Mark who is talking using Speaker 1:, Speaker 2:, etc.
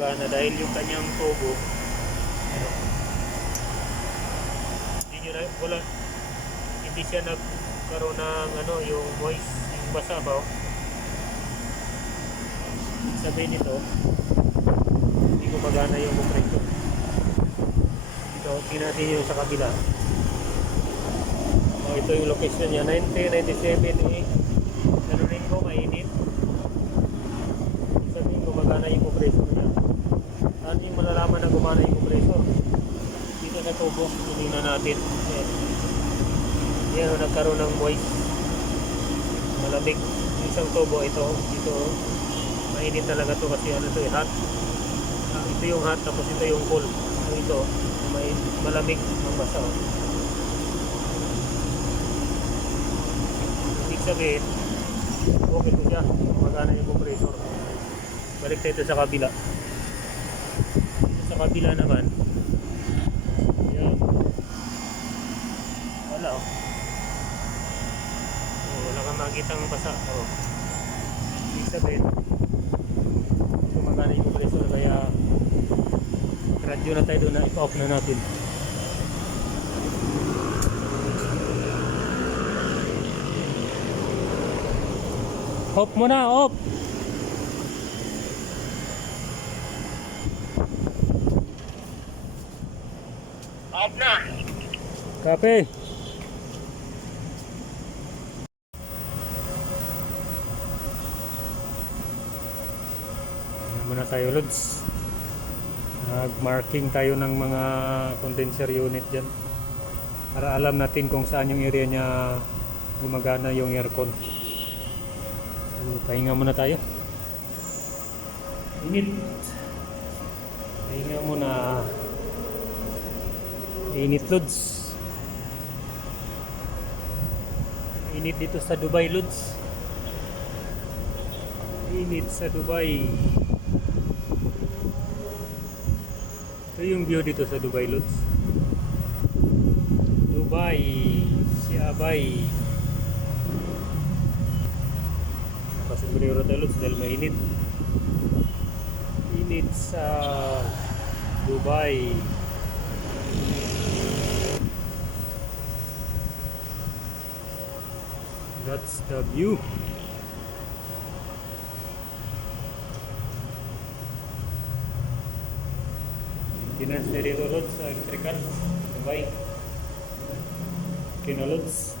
Speaker 1: gumagana dahil yung kanyang tubo ano, hindi nyo na, wala, hindi siya nagkaroon ng ano, yung moist, yung basa ba? oh? Sabihin nito, hindi gumagana yung compressor. Ito, tingnan yung sa kabila. Oh, ito yung location niya, 90, 97, eh. Ano rin mainit. Sabihin gumagana yung compressor niya. Saan yung malalaman na gumana yung compressor? Dito sa tubo, tingnan natin. Ayan. Yan, oh, nagkaroon ng moist. Malamig. Isang tubo, ito, dito, mainit talaga to kasi ano to, eh, hot. Ah, ito yung hot, tapos ito yung cold. Yung ito, may malamig ng basa. Ibig sabihin, okay to siya. Magana yung compressor. Balik tayo sa kabila. Sa kabila naman, Wala oh. Oh, wala kang makitang basa. Oh. Ibig sabihin, gumagana yung compressor kaya radio na tayo doon na i-off na natin. Off mo na, off!
Speaker 2: Off na.
Speaker 1: Kape! Muna tayo, Lods. Nag-marking tayo ng mga condenser unit dyan. Para alam natin kung saan yung area niya gumagana yung aircon. So, pahinga muna tayo. Init. Pahinga muna. Init, Lods. Init dito sa Dubai, Lods. Init sa Dubai. Ito yung view dito sa Dubai, Lods. Dubai, Siabay. Nakasombrero tayo, Lods, dahil mainit. Init sa Dubai. That's the view. Maintenance na dito Lods sa electrical. Dubai. Kinolods.